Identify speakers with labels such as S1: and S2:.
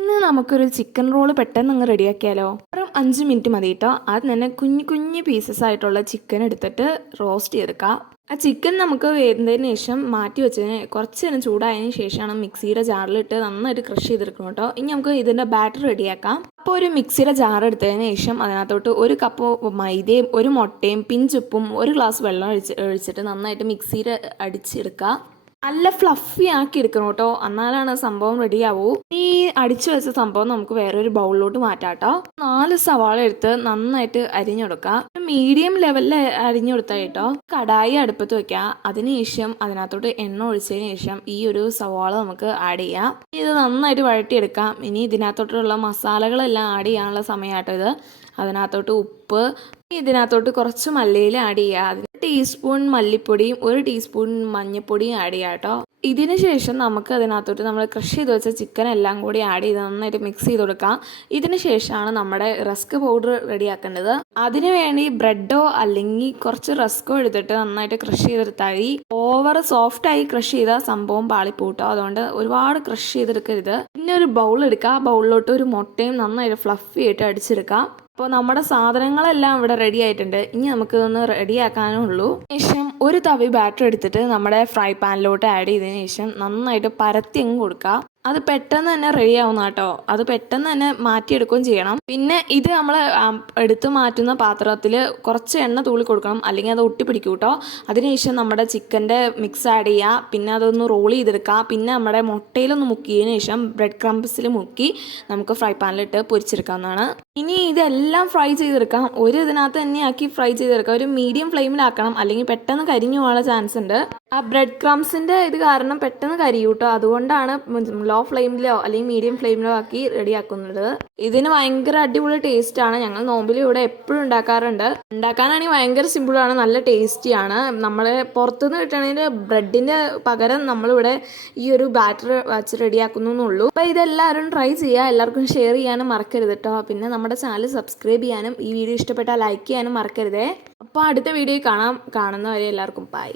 S1: ഇന്ന് നമുക്കൊരു chicken roll പെട്ടെന്ന് അങ്ങ് റെഡിയാക്കിയാലോ? വെറും അഞ്ച് മിനിറ്റ് മതി കേട്ടോ. അത് തന്നെ കുഞ്ഞു കുഞ്ഞു പീസസ് ആയിട്ടുള്ള ചിക്കൻ എടുത്തിട്ട് റോസ്റ്റ് ചെയ്തെടുക്കാം. ആ ചിക്കൻ നമുക്ക് വേരുന്നതിന് ശേഷം മാറ്റി വെച്ചതിന് കുറച്ച് നേരം ചൂടായതിന് ശേഷമാണ് മിക്സിയുടെ ജാറിലിട്ട് നന്നായിട്ട് ക്രഷ് ചെയ്തെടുക്കണം കേട്ടോ. ഇനി നമുക്ക് ഇതിന്റെ ബാറ്റർ റെഡിയാക്കാം. അപ്പോൾ ഒരു മിക്സിയുടെ ജാർ എടുത്തതിന് ശേഷം അതിനകത്തോട്ട് ഒരു കപ്പ് മൈദയും ഒരു മുട്ടയും പിഞ്ചുപ്പും ഒരു ഗ്ലാസ് വെള്ളം ഒഴിച്ച് ഒഴിച്ചിട്ട് നന്നായിട്ട് മിക്സിയിൽ അടിച്ചെടുക്കുക നല്ല ഫ്ലഫി ആക്കി എടുക്കണം കേട്ടോ. എന്നാലാണ് സംഭവം റെഡി ആവൂ. ഈ അടിച്ചു വെച്ച സംഭവം നമുക്ക് വേറൊരു ബൗളിലോട്ട് മാറ്റാം കേട്ടോ. നാല് സവാള എടുത്ത് നന്നായിട്ട് അരിഞ്ഞെടുക്കുക മീഡിയം ലെവലിൽ അരിഞ്ഞെടുത്ത കേട്ടോ. കടായി അടുപ്പത്ത് വെക്കുക അതിനുശേഷം അതിനകത്തോട്ട് എണ്ണ ഒഴിച്ചതിന് ശേഷം ഈ ഒരു സവാള നമുക്ക് ആഡ് ചെയ്യാം. ഇത് നന്നായിട്ട് വഴട്ടിയെടുക്കാം ഇനി ഇതിനകത്തോട്ടുള്ള മസാലകളെല്ലാം ആഡ് ചെയ്യാനുള്ള സമയമാട്ടോ ഇത്. അതിനകത്തോട്ട് ഉപ്പ്. ഇതിനകത്തോട്ട് കുറച്ച് മല്ലിയിൽ ആഡ് ചെയ്യുക ടീസ്പൂൺ മല്ലിപ്പൊടിയും ഒരു ടീസ്പൂൺ മഞ്ഞൾപ്പൊടിയും ആഡ് ചെയ്യാം കേട്ടോ ഇതിന് ശേഷം നമുക്ക് അതിനകത്തോട്ട് നമ്മൾ ക്രഷ് ചെയ്ത് വെച്ച ചിക്കൻ എല്ലാം കൂടി ആഡ് ചെയ്ത് നന്നായിട്ട് മിക്സ് ചെയ്ത് കൊടുക്കാം. ഇതിന് ശേഷമാണ് നമ്മുടെ റസ്ക് പൗഡർ റെഡിയാക്കേണ്ടത് അതിന് വേണ്ടി ബ്രെഡോ അല്ലെങ്കിൽ കുറച്ച് റസ്കോ എടുത്തിട്ട് നന്നായിട്ട് ക്രഷ് ചെയ്തെടുത്താൽ മതി. ഓവർ സോഫ്റ്റ് ആയി ക്രഷ് ചെയ്ത സംഭവം പാളിപ്പൂട്ടോ. അതുകൊണ്ട് ഒരുപാട് ക്രഷ് ചെയ്തെടുക്കരുത്. പിന്നെ ഒരു ബൗൾ എടുക്കുക ബൗളിലോട്ട് ഒരു മുട്ടയും നന്നായിട്ട് ഫ്ലഫി ആയിട്ട് അടിച്ചെടുക്കാം. അപ്പോൾ നമ്മുടെ സാധനങ്ങളെല്ലാം ഇവിടെ റെഡി ആയിട്ടുണ്ട്. ഇനി നമുക്ക് റെഡി റെഡിയാക്കാനേ ഉള്ളൂ ശേഷം ഒരു തവി ബാറ്റർ എടുത്തിട്ട് നമ്മുടെ ഫ്രൈ പാനിലോട്ട് ആഡ് ചെയ്തതിന് ശേഷം നന്നായിട്ട് പരത്തി അങ്ങ് കൊടുക്കുക അത് പെട്ടെന്ന് തന്നെ റെഡി ആവുന്ന കേട്ടോ. അത് പെട്ടെന്ന് തന്നെ മാറ്റിയെടുക്കുകയും ചെയ്യണം. പിന്നെ ഇത് നമ്മൾ എടുത്തു മാറ്റുന്ന പാത്രത്തിൽ കുറച്ച് എണ്ണ തൂളി കൊടുക്കണം. അല്ലെങ്കിൽ അത് ഒട്ടിപ്പിടിക്കും കേട്ടോ. അതിനുശേഷം നമ്മുടെ ചിക്കന്റെ മിക്സ് ആഡ് ചെയ്യുക. പിന്നെ അതൊന്ന് റോൾ ചെയ്തെടുക്കുക. പിന്നെ നമ്മുടെ മുട്ടയിലൊന്ന് മുക്കിയതിന് ശേഷം ബ്രെഡ് ക്രംസിൽ മുക്കി നമുക്ക് ഫ്രൈ പാനിലിട്ട് പൊരിച്ചെടുക്കാവുന്നതാണ്. ഇനി ഇതെല്ലാം ഫ്രൈ ചെയ്തെടുക്കാം. ഒരു ഇതിനകത്ത് തന്നെ ആക്കി ഫ്രൈ ചെയ്തെടുക്കാം. ഒരു മീഡിയം ഫ്ലെയിമിലാക്കണം അല്ലെങ്കിൽ പെട്ടെന്ന് കരിഞ്ഞു പോകാനുള്ള ചാൻസ് ഉണ്ട്. ആ ബ്രെഡ് ക്രംസിന്റെ ഇത് കാരണം പെട്ടെന്ന് കരിയും അതുകൊണ്ടാണ് ലോ ഫ്ലെയിമിലോ അല്ലെങ്കിൽ മീഡിയം ഫ്ലെയിമിലോ ആക്കി റെഡിയാക്കുന്നത്. ഇതിന് ഭയങ്കര അടിപൊളി ടേസ്റ്റ് ആണ്. ഞങ്ങൾ നോമ്പിൽ ഇവിടെ എപ്പോഴും ഉണ്ടാക്കാറുണ്ട്. ഉണ്ടാക്കാനാണെങ്കിൽ ഭയങ്കര സിമ്പിളാണ് നല്ല ടേസ്റ്റിയാണ് നമ്മൾ പുറത്തുനിന്ന് കിട്ടണമെങ്കിൽ ബ്രെഡിന്റെ പകരം നമ്മളിവിടെ ഈ ഒരു ബാറ്റർ വെച്ച് റെഡിയാക്കുന്നു എന്നുള്ളൂ. അപ്പോൾ ഇതെല്ലാവരും ട്രൈ ചെയ്യുക. എല്ലാവർക്കും ഷെയർ ചെയ്യാനും മറക്കരുത് കേട്ടോ പിന്നെ നമ്മുടെ ചാനൽ സബ്സ്ക്രൈബ് ചെയ്യാനും ഈ വീഡിയോ ഇഷ്ടപ്പെട്ടാൽ ലൈക്ക് ചെയ്യാനും മറക്കരുതേ. അപ്പോൾ അടുത്ത വീഡിയോ കാണാം. കാണുന്നവരെ എല്ലാവർക്കും ബൈ